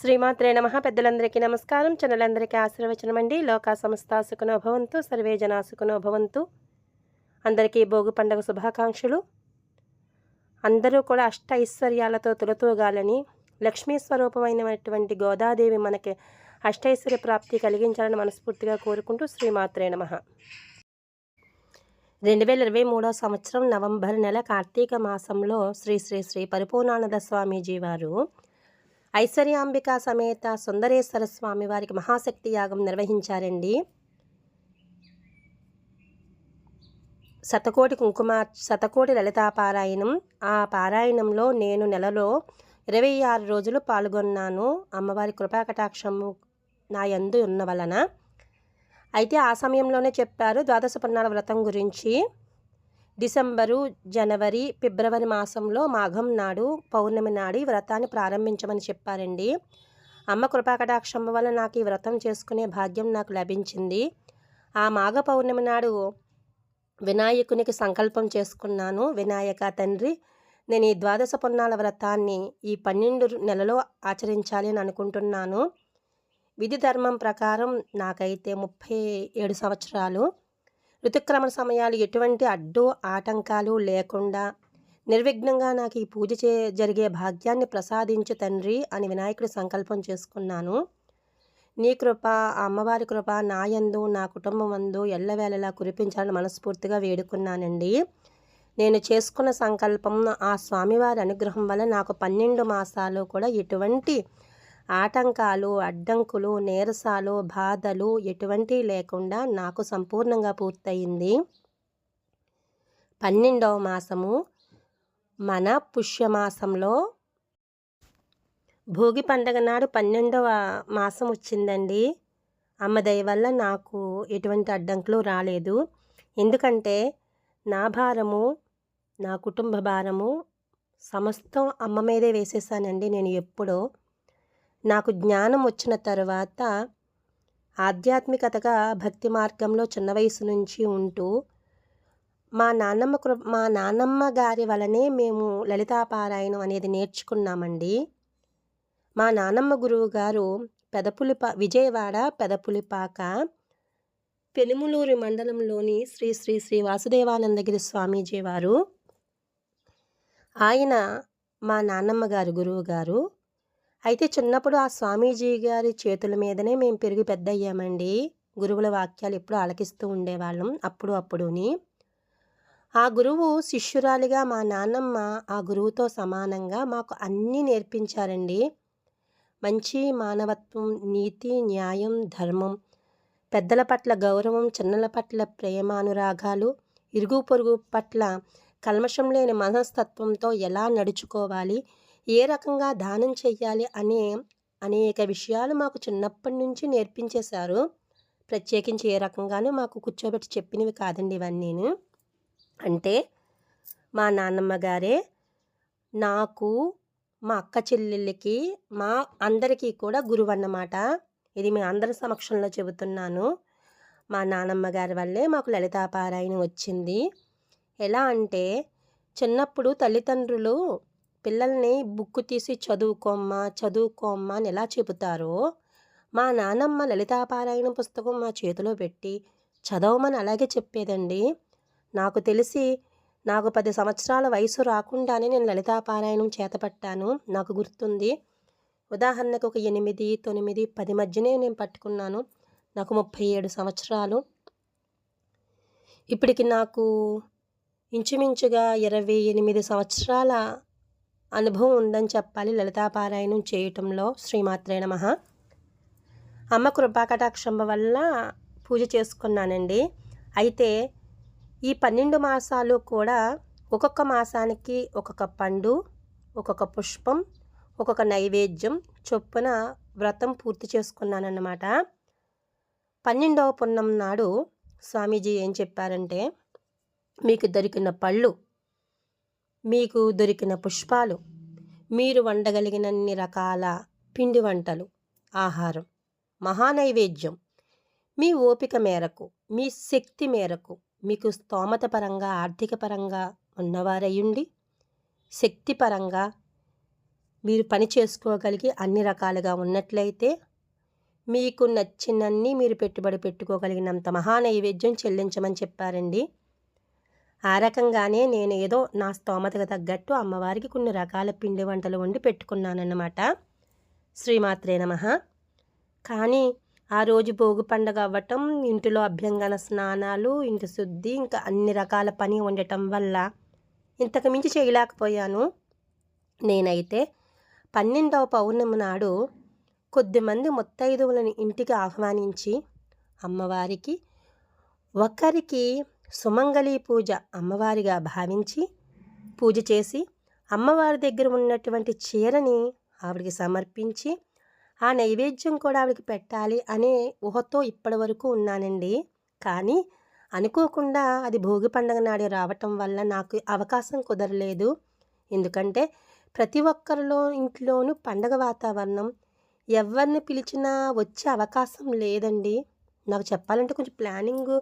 శ్రీమాత్రే నమ. పెద్దలందరికీ నమస్కారం. చిన్నలందరికీ ఆశీర్వచనం అండి లోకా సంస్థ సుఖనోభవంతు సర్వే జనా భవంతు. అందరికీ భోగి పండుగ శుభాకాంక్షలు. అందరూ కూడా అష్ట ఐశ్వర్యాలతో తులతూగాలని లక్ష్మీ స్వరూపమైనటువంటి గోదాదేవి మనకి అష్టైశ్వర్య ప్రాప్తి కలిగించాలని మనస్ఫూర్తిగా కోరుకుంటూ శ్రీమాత్రే నమ. రెండు వేల ఇరవై మూడో సంవత్సరం నవంబర్ నెల కార్తీక మాసంలో శ్రీ శ్రీ శ్రీ పరిపూర్ణానంద స్వామీజీ వారు ఐశ్వర్యాంబిక సమేత సుందరేశ్వర స్వామి వారికి మహాశక్తి యాగం నిర్వహించారండి. శతకోటి కుంకుమ శతకోటి లలితా పారాయణం. ఆ పారాయణంలో నేను నెలలో ఇరవై ఆరు రోజులు పాల్గొన్నాను. అమ్మవారి కృపాకటాక్షము నా యందు ఉన్న వలన. అయితే ఆ సమయంలోనే చెప్పారు ద్వాదశ పున్నాల వ్రతం గురించి. డిసెంబరు జనవరి ఫిబ్రవరి మాసంలో మాఘం నాడు పౌర్ణమి నాడు ఈ వ్రతాన్ని ప్రారంభించమని చెప్పారండి. అమ్మ కృపాకటాక్షమ్మ వల్ల నాకు ఈ వ్రతం చేసుకునే భాగ్యం నాకు లభించింది. ఆ మాఘ పౌర్ణమి నాడు వినాయకునికి సంకల్పం చేసుకున్నాను. వినాయక తండ్రి నేను ఈ ద్వాదశ పున్నాల వ్రతాన్ని ఈ పన్నెండు నెలలో ఆచరించాలి అని అనుకుంటున్నాను. విధి ధర్మం ప్రకారం నాకైతే ముప్పై ఏడు సంవత్సరాలు. ఋతుక్రమణ సమయాలు ఎటువంటి అడ్డు ఆటంకాలు లేకుండా నిర్విఘ్నంగా నాకు ఈ పూజ చే జరిగే భాగ్యాన్ని ప్రసాదించు తండ్రి అని వినాయకుడి సంకల్పం చేసుకున్నాను. నీ కృప ఆ అమ్మవారి కృప నాయందు నా కుటుంబం అందు ఎల్లవేళలా కురిపించాలని మనస్ఫూర్తిగా వేడుకున్నానండి. నేను చేసుకున్న సంకల్పం ఆ స్వామివారి అనుగ్రహం వల్ల నాకు పన్నెండు మాసాలు కూడా ఎటువంటి ఆటంకాలు అడ్డంకులు నీరసాలు బాధలు ఎటువంటి లేకుండా నాకు సంపూర్ణంగా పూర్తయింది. పన్నెండవ మాసము మన పుష్యమాసంలో భోగి పండగ నాడు పన్నెండవ మాసం వచ్చిందండి. అమ్మ దయ వల్ల నాకు ఎటువంటి అడ్డంకులు రాలేదు. ఎందుకంటే నా భారము నా కుటుంబ భారము సమస్తం అమ్మ మీదే వేసేసానండి నేను ఎప్పుడో. నాకు జ్ఞానం వచ్చిన తర్వాత ఆధ్యాత్మికతగా భక్తి మార్గంలో చిన్న వయసు నుంచి ఉంటూ మా నాన్నమ్మ కృ మా నాన్నమ్మ గారి వలనే మేము లలితాపారాయణం అనేది నేర్చుకున్నామండి. మా నానమ్మ గురువు గారు పెదపులిపా విజయవాడ పెదపులిపాక పెనుములూరి మండలంలోని శ్రీ శ్రీ శ్రీ వాసుదేవానందగిరి స్వామీజీ వారు. ఆయన మా నాన్నమ్మ గారు గురువు గారు. అయితే చిన్నప్పుడు ఆ స్వామీజీ గారి చేతుల మీదనే మేము పెరిగి పెద్ద అయ్యామండి గురువుల వాక్యాలు ఎప్పుడు ఆలకిస్తూ ఉండేవాళ్ళం అప్పుడు అప్పుడుని. ఆ గురువు శిష్యురాలిగా మా నాన్నమ్మ ఆ గురువుతో సమానంగా మాకు అన్నీ నేర్పించారండి. మంచి మానవత్వం నీతి న్యాయం ధర్మం పెద్దల పట్ల గౌరవం చిన్నల పట్ల ప్రేమానురాగాలు ఇరుగు పొరుగు పట్ల కల్మషం లేని మనస్తత్వంతో ఎలా నడుచుకోవాలి ఏ రకంగా దానం చెయ్యాలి అనే అనేక విషయాలు మాకు చిన్నప్పటి నుంచి నేర్పించేశారు. ప్రత్యేకించి ఏ రకంగానూ మాకు కూర్చోబెట్టి చెప్పినవి కాదండి ఇవన్నీ అంటే మా నాన్నమ్మ గారే నాకు మా అక్క చెల్లెళ్ళకి మా అందరికీ కూడా గురువు అన్నమాట. ఇది మీ అందరి సమక్షంలో చెబుతున్నాను. మా నానమ్మ గారి వల్లే మాకు లలితాపారాయణ వచ్చింది. ఎలా అంటే చిన్నప్పుడు తల్లిదండ్రులు పిల్లల్ని బుక్ తీసి చదువుకోమ్మా చదువుకోమ్మా అని ఎలా చెబుతారో మా నానమ్మ లలితాపారాయణ పుస్తకం మా చేతిలో పెట్టి చదవమని అలాగే చెప్పేదండి. నాకు తెలిసి నాకు పది సంవత్సరాల వయసు రాకుండానే నేను లలితాపారాయణం చేతపట్టాను. నాకు గుర్తుంది. ఉదాహరణకు ఒక ఎనిమిది తొమ్మిది పది మధ్యనే నేను పట్టుకున్నాను. నాకు ముప్పై ఏడు సంవత్సరాలు. ఇప్పటికి నాకు ఇంచుమించుగా ఇరవై ఎనిమిది సంవత్సరాల అనుభవం ఉందని చెప్పాలి లలితాపారాయణం చేయటంలో శ్రీమాత్రే నమ. అమ్మ కృపాకటాక్షం వల్ల పూజ చేసుకున్నానండి. అయితే ఈ పన్నెండు మాసాలు కూడా ఒక్కొక్క మాసానికి ఒక్కొక్క పండు ఒక్కొక్క పుష్పం ఒక్కొక్క నైవేద్యం చొప్పున వ్రతం పూర్తి చేసుకున్నానన్నమాట. పన్నెండవ పున్నం నాడు స్వామీజీ ఏం చెప్పారంటే మీకు దొరికిన పళ్ళు మీకు దొరికిన పుష్పాలు మీరు వండగలిగినన్ని రకాల పిండి వంటలు ఆహారం మహానైవేద్యం. మీ ఓపిక మేరకు మీ శక్తి మేరకు మీకు స్తోమత పరంగా ఆర్థిక పరంగా ఉన్నవారయ్యుండి శక్తిపరంగా మీరు పని చేసుకోగలిగి అన్ని రకాలుగా ఉన్నట్లయితే మీకు నచ్చినన్ని మీరు పెట్టుబడి పెట్టుకోగలిగినంత మహా నైవేద్యం చెల్లించమని చెప్పారండి. ఆ రకంగానే నేను ఏదో నా స్తోమతకు తగ్గట్టు అమ్మవారికి కొన్ని రకాల పిండి వంటలు వండి పెట్టుకున్నానన్నమాట. శ్రీమాత్రే నమ. కానీ ఆ రోజు భోగి పండగ అవ్వటం ఇంటిలో అభ్యంగన స్నానాలు ఇంటి శుద్ధి ఇంకా అన్ని రకాల పని ఉండటం వల్ల ఇంతకు మించి చేయలేకపోయాను. నేనైతే పన్నెండవ పౌర్ణమి నాడు కొద్దిమంది ముత్తైదువులను ఇంటికి ఆహ్వానించి అమ్మవారికి ఒకరికి సుమంగళి పూజ అమ్మవారిగా భావించి పూజ చేసి అమ్మవారి దగ్గర ఉన్నటువంటి చీరని ఆవిడికి సమర్పించి ఆ నైవేద్యం కూడా ఆవిడకి పెట్టాలి అనే ఊహతో ఇప్పటి వరకు ఉన్నానండి. కానీ అనుకోకుండా అది భోగి పండగ నాడు రావటం వల్ల నాకు అవకాశం కుదరలేదు. ఎందుకంటే ప్రతి ఒక్కరిలో ఇంట్లోనూ పండగ వాతావరణం ఎవరిని పిలిచినా వచ్చే అవకాశం లేదండి. నాకు చెప్పాలంటే కొంచెం ప్లానింగ్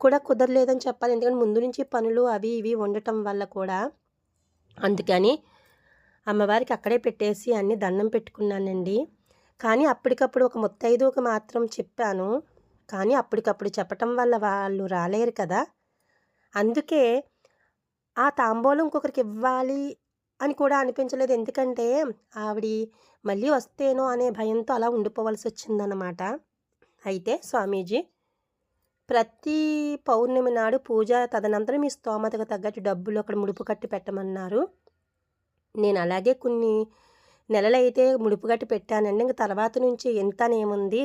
కూడా కుదరలేదని చెప్పాలి. ఎందుకంటే ముందు నుంచి పనులు అవి ఇవి ఉండటం వల్ల కూడా. అందుకని అమ్మవారికి అక్కడే పెట్టేసి అన్ని దండం పెట్టుకున్నానండి. కానీ అప్పటికప్పుడు ఒక ముత్తైదుకు మాత్రం చెప్పాను. కానీ అప్పటికప్పుడు చెప్పటం వల్ల వాళ్ళు రాలేరు కదా. అందుకే ఆ తాంబూలం ఇంకొకరికి ఇవ్వాలి అని కూడా అనిపించలేదు. ఎందుకంటే ఆవిడ మళ్ళీ వస్తేనో అనే భయంతో అలా ఉండిపోవాల్సి వచ్చిందన్నమాట. అయితే స్వామీజీ ప్రతి పౌర్ణమి నాడు పూజ తదనంతరం మీ స్తోమతకు తగ్గట్టు డబ్బులు అక్కడ ముడుపు కట్టి పెట్టమన్నారు. నేను అలాగే కొన్ని నెలలైతే ముడుపు కట్టి పెట్టానండి. ఇంక తర్వాత నుంచి ఎంతనేముంది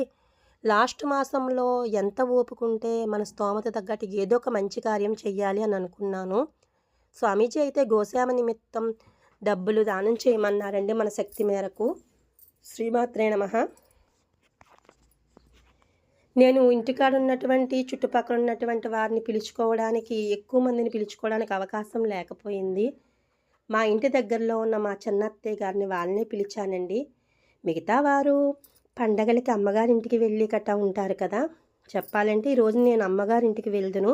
లాస్ట్ మాసంలో ఎంత ఓపుకుంటే మన స్తోమత తగ్గట్టు ఏదో ఒక మంచి కార్యం చెయ్యాలి అని అనుకున్నాను. స్వామీజీ అయితే గోశామ నిమిత్తం డబ్బులు దానం చేయమన్నారండి మన శక్తి మేరకు. శ్రీమాత్రే నమ. నేను ఇంటికాడ ఉన్నటువంటి చుట్టుపక్కల ఉన్నటువంటి వారిని పిలుచుకోవడానికి ఎక్కువ మందిని పిలుచుకోవడానికి అవకాశం లేకపోయింది. మా ఇంటి దగ్గరలో ఉన్న మా చిన్నత్తయ్య గారిని వాళ్ళనే పిలిచానండి. మిగతా వారు పండగలకి అమ్మగారింటికి వెళ్ళి కట్టా ఉంటారు కదా. చెప్పాలంటే ఈరోజు నేను అమ్మగారింటికి వెళ్దును.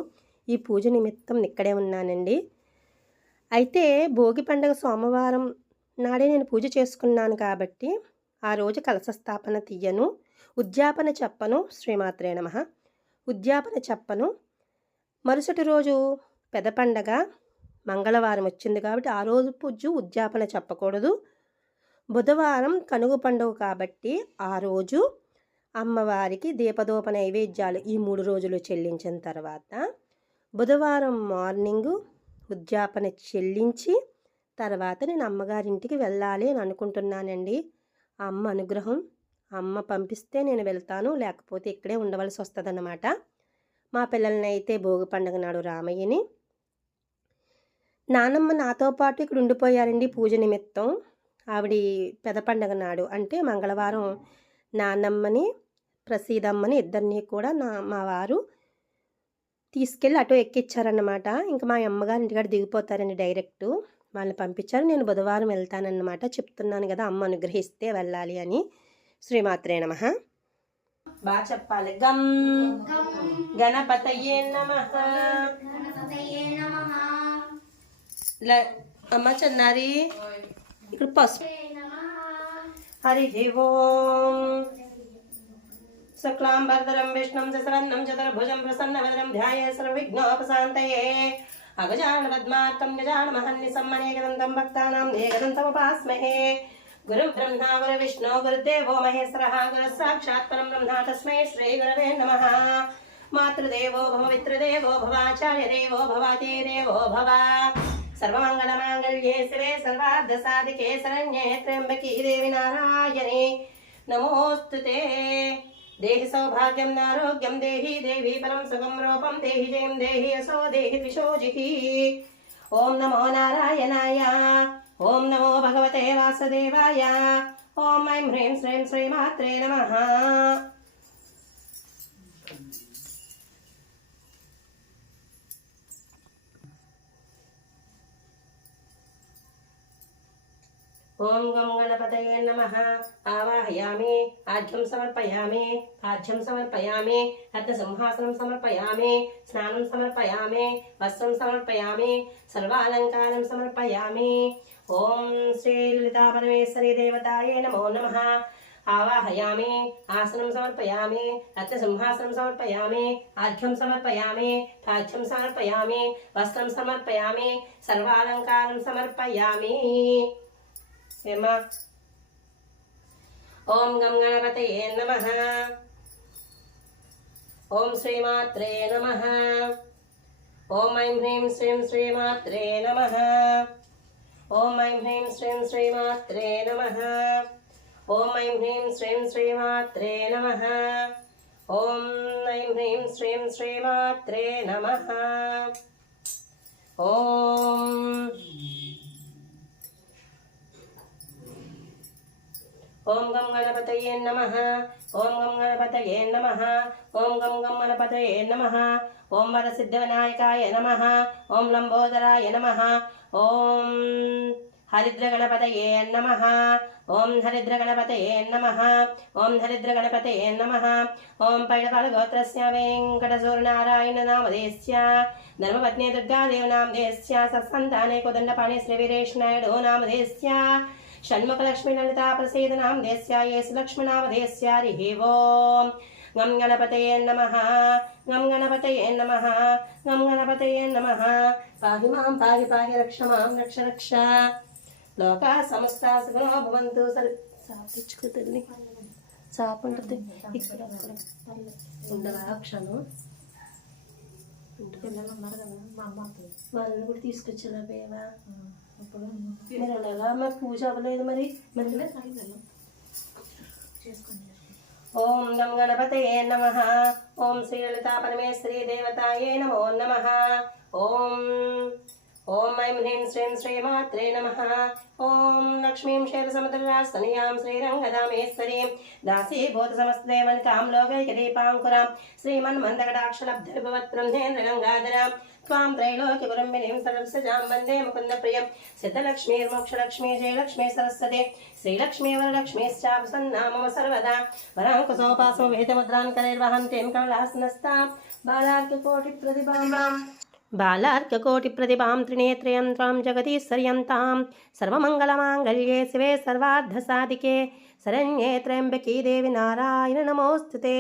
ఈ పూజ నిమిత్తం ఇక్కడే ఉన్నానండి. అయితే భోగి పండగ సోమవారం నాడే నేను పూజ చేసుకున్నాను కాబట్టి ఆ రోజు కలశ స్థాపన తీయను. ఉద్యాపన చెప్పను శ్రీమాత్రే నమ. ఉద్యాపన చెప్పను మరుసటి రోజు పెద పండగ మంగళవారం వచ్చింది కాబట్టి ఆ రోజు పూజ ఉద్యాపన చెప్పకూడదు. బుధవారం కనుగు పండుగ కాబట్టి ఆ రోజు అమ్మవారికి దీపదోప నైవేద్యాలు ఈ మూడు రోజులు చెల్లించిన తర్వాత బుధవారం మార్నింగు ఉద్యాపన చెల్లించి తర్వాత నేను అమ్మగారింటికి వెళ్ళాలి అని అనుకుంటున్నానండి. అమ్మ అనుగ్రహం అమ్మ పంపిస్తే నేను వెళ్తాను లేకపోతే ఇక్కడే ఉండవలసి వస్తుందన్నమాట. మా పిల్లల్ని అయితే భోగి పండుగ నాడు రామయ్యని. నానమ్మ నాతో పాటు ఇక్కడ ఉండిపోయారండి పూజ నిమిత్తం. ఆవిడ పెద పండగ నాడు అంటే మంగళవారం నానమ్మని ప్రసీదమ్మని ఇద్దరిని కూడా నా మా వారు తీసుకెళ్ళి అటో ఎక్కిచ్చారన్నమాట. ఇంకా మా అమ్మగారు ఇంటికాడ దిగిపోతారండి డైరెక్ట్. వాళ్ళని పంపించారు నేను బుధవారం వెళ్తానన్నమాట. చెప్తున్నాను కదా అమ్మ అనుగ్రహిస్తే వెళ్ళాలి అని. శ్రీమాత్రే నమ. బాగా చెప్పాలి. గం. గణపతయే నమ. అమ్మ చన్నారి. ఇక్కడ పసుపు. హరి ఓం. శుక్లాంబరధరం విష్ణుం ససవర్ణం చతుర్భుజం ప్రసన్నవదనం ధ్యాయే సర్వవిఘ్నోపశాంతయే. అగజాన పద్మార్కం గజాన మహన్నిసం అనేకదంతం భక్తానాం ఏకదంతముపాస్మహే. గురు బ్రహ్మ గురు విష్ణు గురుదేవో మహేశ్వర గురు సాక్షాత్ పరం బ్రహ్మ తస్మై శ్రీ గురవే నమ మాతృదేవో భవ మిత్రదేవో భవాచార్య దేవో భవతే దేవో భవ సర్వమంగళమాంగళ్యే శివే సర్వార్థ సాధికే శరణ్యే త్ర్యంబకీ దేవి నారాయణే నమోస్తు దేహి సౌభాగ్యం నారోగ్యం దేహి దేవి పరం సుఖం రూపం దేహి జయం దేహి అసో దేహి త్రిశోజి ఓం నమో నారాయణాయ ఓం నమో భగవతే వాసుదేవాయ. ఓం ఐం హ్రీం శ్రీం శ్రీమాత్రే నమ. ఓం గం గణపతయే నమ. ఆవాహయామి. ఆజ్యం సమర్పయామి. పాఠ్యం సమర్పయామి. రత్న సింహాసనం సమర్పయామి. స్నానం సమర్పయామి. వస్త్రం సమర్పయామి. సర్వాలంకారం సమర్పయామి. ఓం శ్రీ లలితా పరమేశ్వరి దేవతాయే నమో నమ. ఆవాహయామి. ఆసనం సమర్పయామి. రత్నసింహాసనం సమర్పయామి. ఆర్ఘ్యం సమర్పయామి. పాఠ్యం సమర్పయామి. వస్త్రం సమర్పయామి. సర్వాలంకారం సమర్పయామి. ఏమా ఓం గం గణపతయే నమ. ఓం శ్రీమాత్రే నమ. ఓం ఐం హ్రీం శ్రీం శ్రీమాత్రే నమ. ఓం ఐం హ్రీం శ్రీం శ్రీమాత్రే నమ. ఓం ఐం హ్రీం శ్రీం శ్రీమాత్రే నమ. ఓం ఐం హ్రీం శ్రీం శ్రీమాత్రే నమ. ఓం ఓం గం గణపతయే నమ. ఓం గం గణపతయే నమ. ఓం గం గం గణపతయే నమ. ఓం వరసిద్ధవినాయకాయ నమ. ఓం లంబోదరాయ నమ. ఓం హరిద్రగణపతయే నమ. ఓం హరిద్రగణపతయే నమ. ఓం హరిద్రగణపతయే నమ. ఓం పైడపాలగోత్రస్య వెంకటసూర్యనారాయణ నామధేస్య. ధర్మపత్ని దుర్గాదేవనామధేస్య. సత్సంతానే కుదండపాణి శ్రీవీరేష్నాయుడు నామధేస్య. లక్ష్మణామధేస్య హరి ఓం గం గణపతయే నమ గం గణపతయే నమ గం గణపతయే నమ పాహి మాం పాహి పాహి రక్ష మాం రక్ష రక్ష లోకా సమస్త సుఖనో భవంతు సరి సాపించుకో తల్లి సాపు ఉంటుంది ఇక్కడ క్షణం పిల్లలు ఉన్నారు కదా మా అమ్మ వాళ్ళని కూడా పోయావా అప్పుడు మీరు మరి పూజ అవ్వలేదు మరి. ఓం గం గణపతయే నమ. ఓం శ్రీ లలితా పరమేశ్వరీ దేవతాయే నమో నమ. ఓం ఓం ఐం హ్రీం శ్రీం శ్రీమాత్రే నమ ఓం లక్ష్మీం క్షేరసముద్రరాస్తనయాం శ్రీరంగదామేశ్వరీం దాసీభూత సమస్తదేవనికాం లోకైకదీపాంకురాం శ్రీమన్మందకటాక్షలబ్ధవిభవత్బ్రహ్మేంద్ర त्वां त्रैलोक्यगुरुम्बिनीं सरसजां वन्दे मुकुन्दप्रियं सिद्धलक्ष्मीर्मोक्षलक्ष्मी जयलक्ष्मी सरस्वती श्रीलक्ष्मी वरलक्ष्मीश्चापसन्ना मम सर्वदा वराङ्कुशोपासो वेदमुद्रान् करैर्वहन्तीं कमलासनस्तां बालार्ककोटि प्रतिभां त्रिनेत्रयं त्वां जगदीश्वर्यं सर्वमङ्गलमाङ्गल्ये शिवे सर्वार्धसाधिके शरण्ये त्र्यम्बकी देवि नारायण नमोऽस्तु ते।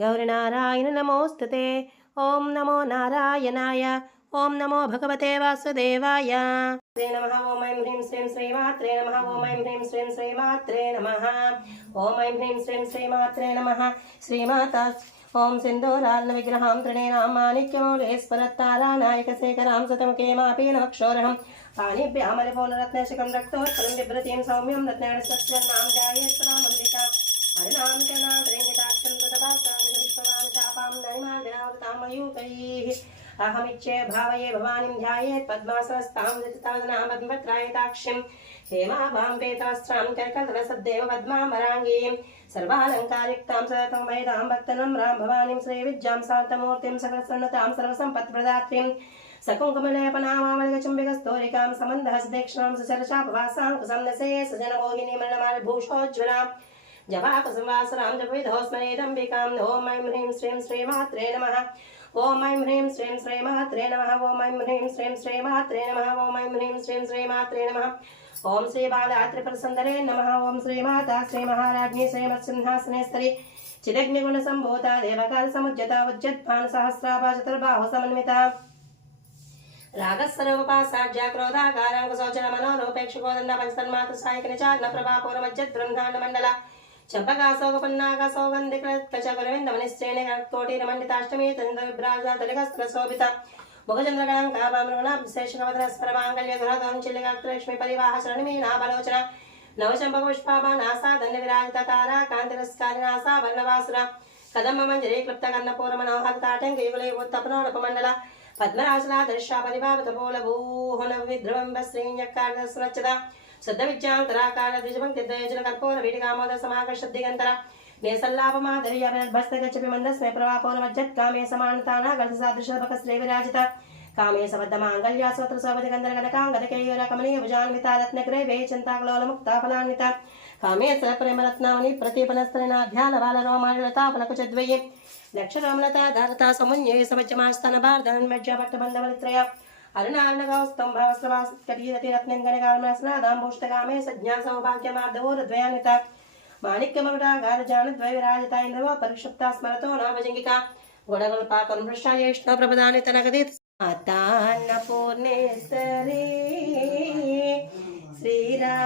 गौरीनारायण नमोऽस्तु ते। ॐ नमो नारायणाय। ॐ नमो भगवते वासुदेवाय। श्री नमः, ॐ ऐं ह्रीं श्रीं श्रीमात्रे नमः, ॐ ऐं ह्रीं श्रीं श्रीमात्रे नमः। ॐ ऐं ह्रीं श्रीं श्रीमात्रे नमः। श्रीमाता ఓం సింధూరార్ణ విగ్రహాం త్రిణేనాం మాణిక్యమౌళేశ్వరత్తారానాయక శేఖరాం సుతముఖే మాపీనమక్షోరహం పాణిభ్యామలిపూర్ణరత్నశకం రక్తోత్పలం బిభ్రతీం సౌమ్యం రత్నాడ స్వస్యన్నాం జాయేశ్వరామంబికా హరినాం కణాత్రేంగితాక్షం కృతభాసాం చాపాం నైమాదిరావృతామయూకైః అహమిచ్చే अहमिच्छे भावये भवानीं ध्यायेत् पद्मासनस्तां जतादनामद्मत्रायताक्ष्यं हेमाभां पेतास्त्रां करकलरसद्देव पद्मामराङ्गीं। सर्वालङ्कारिक्तां सतमयदां भक्तनं रां भवानीं श्रीविद्यां शान्तमूर्तिं सकलसन्नतां सर्वसम्पत्प्रदात्रीं। सकुङ्कुमलेपनामामलगचुम्बिकस्तोरिकां समन्दहस्देक्षणां सुचरचापवासां कुसन्दसे सजनमोहिनीमरणमालभूषोज्ज्वलां जवाकुसंवासरां जपविधो स्मरेदम्बिकां ॐ ऐं ह्रीं श्रीं श्रीमात्रे नमः। ఓం ఐం హ్రీం శ్రీం శ్రీమాత్రే నమ. ఓం ఐం హ్రీం శ్రీం శ్రీమాత్రే నమ. ఓం ఐం హ్రీం శ్రీం శ్రీమాత్రే నమ. ఓం శ్రీ బాలాత్రిపురసుందరే నమ. ఓం శ్రీమాత శ్రీ మహారాజ్ఞి శ్రీమత్సింహాసనేశ్వరి చిదగ్నిగుణ సంభూత దేవకాల సముజ్జత ఉజ్జద్భాను సహస్రాభా చతుర్బాహు సమన్విత. రాగస్వరూపాసాధ్య మనోరూపేక్ష మనోరూపేక్షకోదండ పంచతన్మాత సాయక నిచారణ ప్రభాపూరమజ్జత్ బృందాండ మండల చంపకాశోకపన్నాక సౌగంధికచ గురవిందమనిశ్చేణ కోటిరమండితాష్టమి తండ్ర విభ్రాజ తలికస్త్ర శోభిత ముఖచంద్రగణం కాపామృగణాభిశేషకవదన స్మరమాంగళ్య దురదం చిల్లిగలక్ష్మి పరివాహ శరణి నాబలోచన నవచంపక పుష్పాభ నాసా దండ విరాజిత తారా కాంతిరస్కారి నాసా వర్ణవాసుర కదంబ మంజరి క్లుప్త కన్నపూర మనోహర తాటంక యుగలే ఉత్తపనోడపమండల పద్మరాజలా దర్శ పరిభావిత పూల భూహున విద్రవంబ శ్రీంజక్కార సురచ్చత శుద్ధ విద్యాంతరాకార ద్విజపంక్తి ద్వయజుల కర్పూర వీటికామోద సమాకర్ష దిగంతర మేసల్లాపమాధర్య భస్తగచ్చపి మందస్మే ప్రవాపోన మజ్జత్ కామే సమానతాన గలస సాదృశపక శ్రీ విరాజిత కామే సబద్ధ మాంగళ్య సోత్ర గంధర గణకాంగద కేయూర కమనీయ భుజాన్విత రత్నగ్రైవే చింతాకలోల ముక్త ఫలాన్విత కామే సర ప్రేమరత్నావని ప్రతిపనస్త్రనాభ్యాల బాల రోమాలతా ఫలకు చద్వయే లక్షరామలత ధారత సమున్యే సమజ్యమాస్తన భారతన్ మజ్జ పట్టబంధవలిత్రయ అరుణార్ణగౌస్తంభవస్త్రవాస్కటీరతిరత్నంగణగామస్నాదాంభూష్టగామే సజ్ఞా సౌభాగ్యమార్ధవోరద్వయాన్విత మాణిక్యమృటాగారజానద్వైవిరాజిత పరిక్షిప్తా స్మరతో నామజంగిక గుణగల్పా కనుమృష్టాయేష్ణ ప్రభదానిత నగది పూర్ణేశ్వరి శ్రీరాజరాజేశ్వరి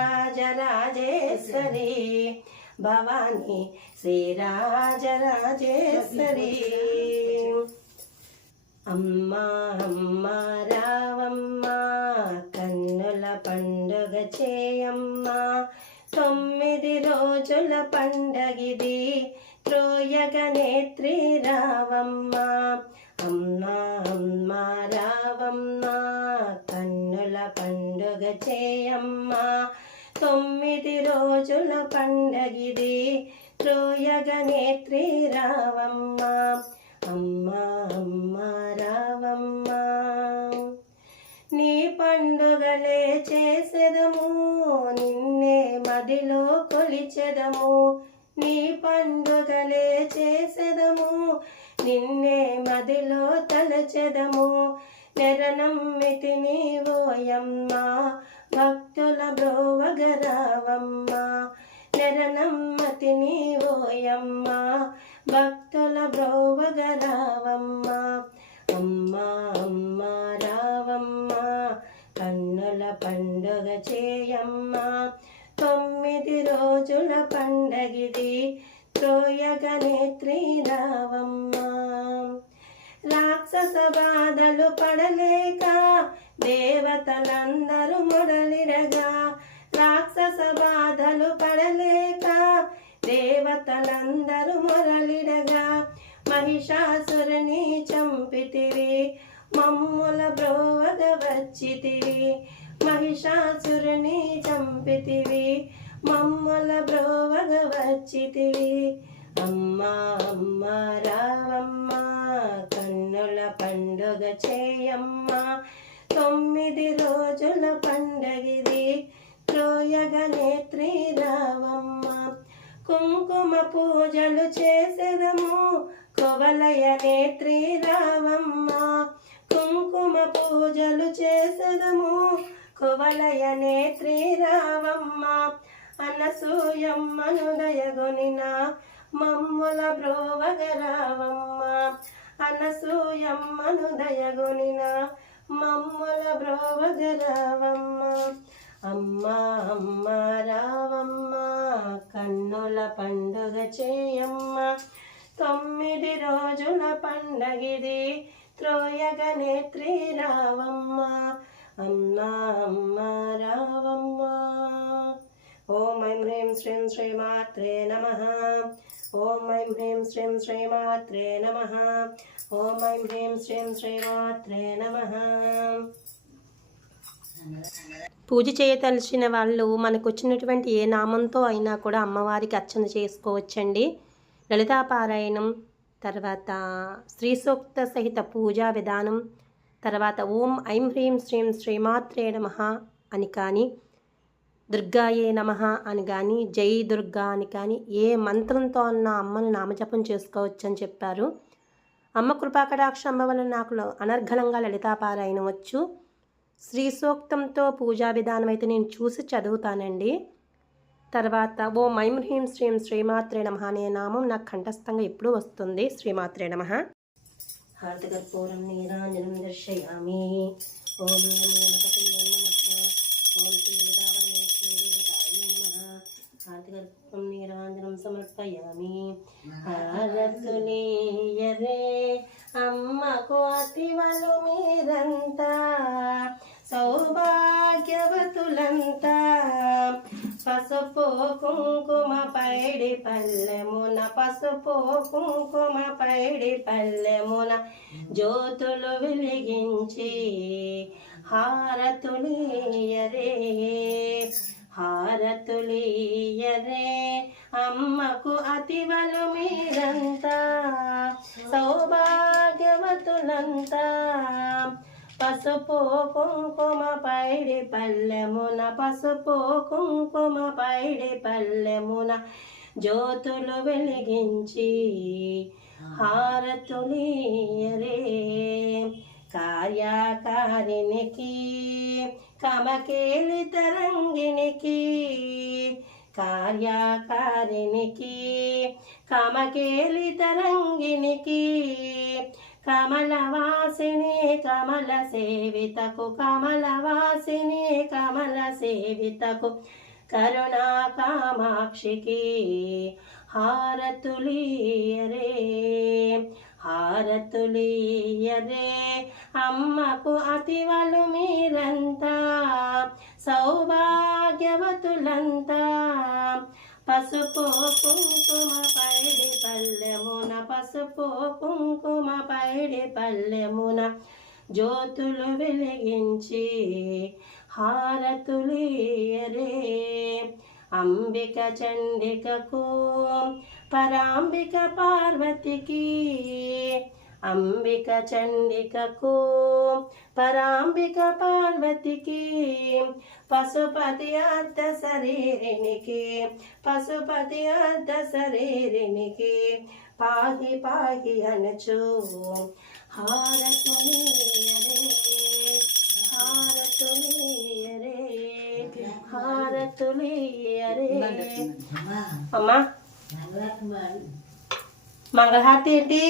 భవాని శ్రీరాజరాజేశ్వరి అమ్మా అమ్మ రావమ్మ కన్నుల పండుగ చేయమ్మ. తొమ్మిది రోజుల పండగిది త్రోయగ నేత్రి రావమ్మ. అమ్మ అమ్మ రావమ్మ కన్నుల పండుగ చేయమ్మ. తొమ్మిది రోజుల పండగిది త్రోయగ నేత్రి రావమ్మ. అమ్మ మదిలో కొలిచెదము. నీ పండుగలే చేసెదము. నిన్నే మదిలో తలచెదము. నెరనమ్మితి నీవోయమ్మ భక్తుల బ్రోవగరావమ్మ. నెరనమ్మతి నీవోయమ్మ భక్తుల బ్రోవగరావమ్మ అమ్మ అమ్మ రావమ్మ కన్నుల పండుగ చేయమ్మ తొమ్మిది రోజుల పండగిది త్రోయగ నేత్రి రావమ్మ రాక్షస బాధలు పడలేక దేవతలందరూ మొదలిడగా రాక్షస బాధలు పడలేక దేవతలందరూ మొరలిడగా మహిషాసురుని చంపితివి మమ్ముల బ్రోవగ వచ్చితివి. మహిషాసురుని చంపితివి మమ్మల బ్రోవగ వచ్చితివి. అమ్మ అమ్మ రావమ్మ కన్నుల పండుగ చేయమ్మ. తొమ్మిది రోజుల పండగిది త్రోయగ నేత్రి రావమ్మ. కుంకుమ పూజలు చేసెదము కొవలయ నేత్రి రావమ్మ. కుంకుమ పూజలు చేసెదము కొవలయ నేత్రి రావమ్మ. అనసూయమ్మను దయగొనిన మమ్ముల బ్రోవగరావమ్మ. అనసూయమ్మను దయగొనిన మమ్ముల బ్రోవగరావమ్మ. అమ్మ అమ్మ రావమ్మ కన్నుల పండుగ చేయమ్మ. తొమ్మిది రోజుల పండగిది త్రోయగ నేత్రి రావమ్మ. అమ్మ అమ్మ రావమ్మ. ఓం ఐం హ్రీం శ్రీం శ్రీమాత్రే నమ. ఓం ఐం హ్రీం శ్రీం శ్రీమాత్రే నమ. ఓం ఐం హ్రీం శ్రీం శ్రీమాత్రే నమ. పూజ చేయదలిచిన వాళ్ళు మనకు వచ్చినటువంటి ఏ నామంతో అయినా కూడా అమ్మవారికి అర్చన చేసుకోవచ్చండి. లలితాపారాయణం తర్వాత శ్రీ సూక్త సహిత పూజా విధానం తర్వాత ఓం ఐం హ్రీం శ్రీం శ్రీమాత్రే నమ అని కానీ దుర్గాయే నమ అని కానీ జై దుర్గా అని కానీ ఏ మంత్రంతో అన్న అమ్మని నామజపం చేసుకోవచ్చు అని చెప్పారు. అమ్మ కృపాకటాక్ష అమ్మ వల్ల నాకు అనర్ఘలంగా లలితాపారాయణం వచ్చు శ్రీ సూక్తంతో పూజా విధానం అయితే నేను చూసి చదువుతానండి. తర్వాత ఓ మైం హ్రీం శ్రీం శ్రీమాత్రే నమ అనే నామం నాకు కంఠస్థంగా ఎప్పుడూ వస్తుంది. శ్రీమాత్రే నమ. హారతికర్పూరం నీరాంజనం దర్శయామి. ఓం హారతికర్పూరం సమర్పయామి. హారతులీయరే అమ్మకు అతివలు మీరంతా సౌభాగ్యవతులంతా. పసుపు కుంకుమ పైడి పల్లెమున పసుపు కుంకుమ పైడి పల్లెమున జ్యోతులు వెలిగించి హారతులీయరే హారతులీయరే. అమ్మకు అతివలు మీరంతా సౌభాగ్యవతులంతా. పసుపు కుంకుమ పైడి పల్లెమున పసుపు కుంకుమ పైడి పల్లెమున జ్యోతులు వెలిగించి హారతులీయరే కార్యాకారినికి కమకేలి తరంగినికి కార్యకారిణికి కమకేలి తరంగిణికి కమలవాసిని కమల సేవితకు కమలవాసిని కమల సేవితకు కరుణా కామాక్షికి హారతులీయరే హారతులీయరే అమ్మకు అతివలు మీరంతా సౌభాగ్యవతులంతా. పసుపు కుంకుమ పైడి పల్లెమున పసుపు కుంకుమ పైడి పల్లెమున జ్యోతులు వెలిగించి హారతులీయరే అంబిక చండికకు పరాంబిక పార్వతికి అంబిక చండికకు పరాంబిక పార్వతికి పశుపతి అర్ధ శరీరినికి పశుపతి అర్ధ శరీరినికి పాహి పాహి అనుచు. హారతునీయరే హారతునీయరే హారతునీయరే. అమ్మా. మంగళహారతి ఏంటి?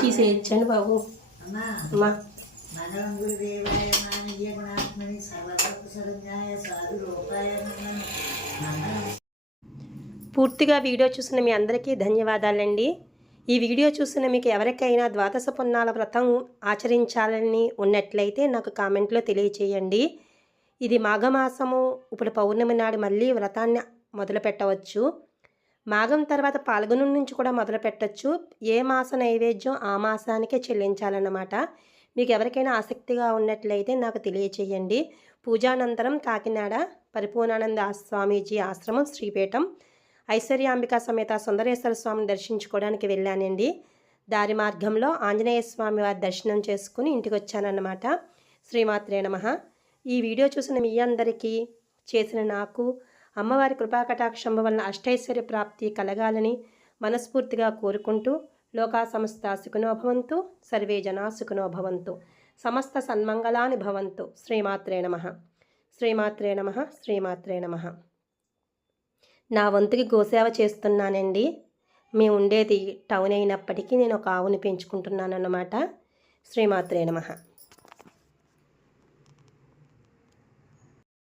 తీసేయచ్చండి బాబు. అమ్మా మానవీయ గుణాత్మని సాధు రూపాయ పూర్తిగా వీడియో చూసిన మీ అందరికీ ధన్యవాదాలండి. ఈ వీడియో చూసిన మీకు ఎవరికైనా ద్వాదశ పున్నాల వ్రతం ఆచరించాలని ఉన్నట్లయితే నాకు కామెంట్లో తెలియచేయండి. ఇది మాఘమాసము ఇప్పుడు పౌర్ణమి నాడు మళ్ళీ వ్రతాన్ని మొదలు పెట్టవచ్చు మాఘం తర్వాత పాల్గొనం నుంచి కూడా మొదలు పెట్టచ్చు. ఏ మాస నైవేద్యం ఆ మాసానికే చెల్లించాలన్నమాట. మీకు ఎవరికైనా ఆసక్తిగా ఉన్నట్లయితే నాకు తెలియచేయండి. పూజానంతరం కాకినాడ పరిపూర్ణానంద స్వామీజీ ఆశ్రమం శ్రీపీఠం ఐశ్వర్యాంబిక సమేత సుందరేశ్వర స్వామిని దర్శించుకోవడానికి వెళ్ళానండి. దారి మార్గంలో ఆంజనేయ స్వామి వారి దర్శనం చేసుకుని ఇంటికి వచ్చానన్నమాట శ్రీమాత్రే నమ. ఈ వీడియో చూసిన మీ అందరికీ చేసిన నాకు అమ్మవారి కృపాకటాక్షం వలన అష్టైశ్వర్య ప్రాప్తి కలగాలని మనస్ఫూర్తిగా కోరుకుంటూ లోకా సమస్త సుఖనోభవంతు సర్వే జనా సుఖనోభవంతు సమస్త సన్మంగళాని భవంతు. శ్రీమాత్రే నమ. శ్రీమాత్రే నమ. శ్రీమాత్రే నమ. నా వంతుకి గోసేవ చేస్తున్నానండి. మేము ఉండేది టౌన్ అయినప్పటికీ నేను ఒక ఆవుని పెంచుకుంటున్నాను అన్నమాట శ్రీమాత్రే నమ.